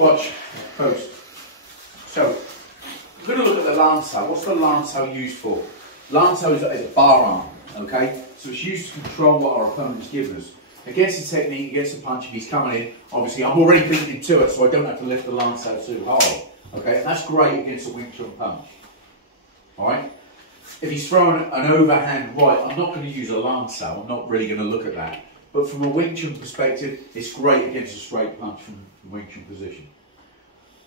Watch, post. So, we're going to look at the Lancel. What's the Lancel used for? Lancel is a bar arm, okay? So it's used to control what our opponent's given us. Against the technique, against the punch, if he's coming in, obviously I'm already beating him to it, so I don't have to lift the Lancel too hard. Okay, and that's great against a Wing Chun punch. Alright? If he's throwing an overhand right, I'm not going to use a Lancel, I'm not really going to look at that. But from a Wing Chun perspective, it's great against a straight punch from the Wing Chun position.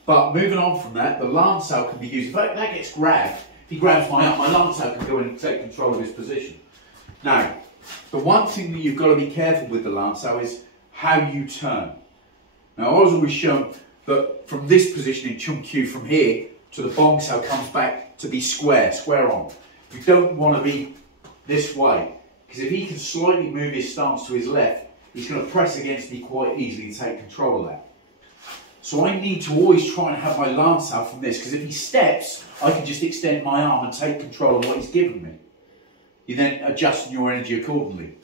But moving on from that, the Lancel can be used, if that gets grabbed, if he grabs my arm, my Lancel can go in and take control of his position. Now, the one thing that you've got to be careful with the Lancel is how you turn. Now, I was always shown that from this position in Chum Kiu, from here to the Bong Sao comes back to be square on. You don't want to be this way, because if he can slightly move his stance to his left, he's going to press against me quite easily and take control of that. So I need to always try and have my Lancel from this, because if he steps, I can just extend my arm and take control of what he's given me. You then adjust your energy accordingly.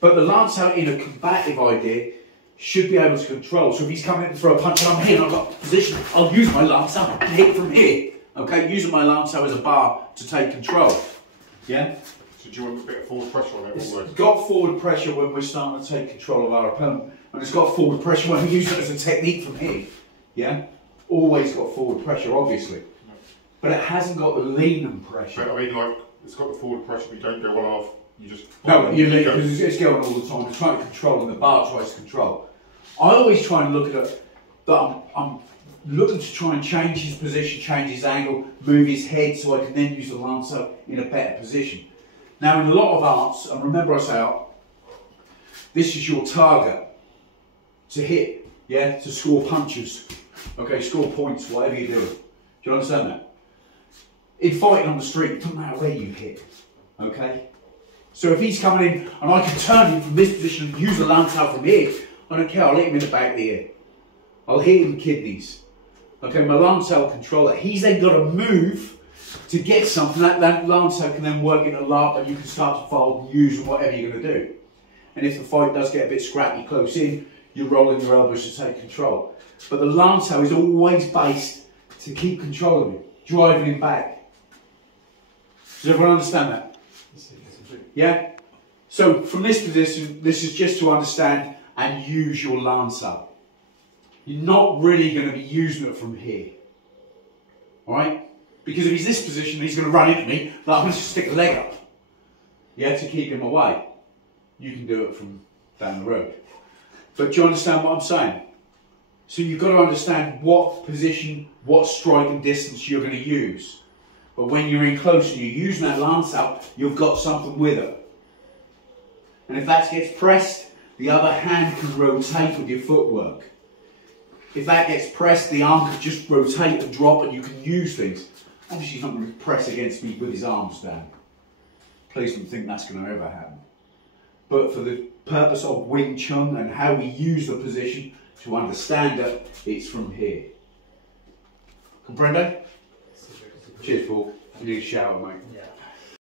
But the Lancel in a combative idea should be able to control. So if he's coming in to throw a punch and I'm here and I've got position, I'll use my Lancel and hit from here. Okay, using my Lancel as a bar to take control. Yeah? So do you want a bit of forward pressure on it? It's got forward pressure when we're starting to take control of our opponent, and it's got forward pressure when we use it as a technique from here. Yeah? Always got forward pressure, obviously. No. But it hasn't got the lean and pressure. But I mean, like, it's got the forward pressure, but you don't go one off. You just... No, you lean, because it's going all the time. It's trying to control, and the bar tries to control. I always try and look at it, that I'm looking to try and change his position, change his angle, move his head so I can then use the Lancel in a better position. Now in a lot of arts, and remember I say, this is your target to hit, yeah, to score punches, okay, score points, whatever you're doing. Do you understand that? In fighting on the street, it doesn't matter where you hit, okay? So if he's coming in and I can turn him from this position and use the Lancel from here, I don't care, I'll hit him in the back of the ear. I'll hit him in the kidneys. Okay, my Lancel control that. He's then got to move to get something. That Lancel can then work in a larp and you can start to fold and use whatever you're going to do. And if the fight does get a bit scrappy close in, you're rolling your elbows to take control. But the Lancel is always based to keep control of him, driving him back. Does everyone understand that? Yeah? So from this position, this is just to understand and use your Lancel. You're not really going to be using it from here. Alright? Because if he's this position, he's going to run into me, then I'm going to just stick a leg up. Yeah, to keep him away. You can do it from down the road. But do you understand what I'm saying? So you've got to understand what position, what striking distance you're going to use. But when you're in close and you're using that Lancel, you've got something with it. And if that gets pressed, the other hand can rotate with your footwork. If that gets pressed, the arm can just rotate and drop and you can use things. Obviously he's not going to press against me with his arms down. Please don't think that's going to ever happen. But for the purpose of Wing Chun and how we use the position to understand it, it's from here. Comprende? Cheers, Paul. You need a shower, mate. Yeah.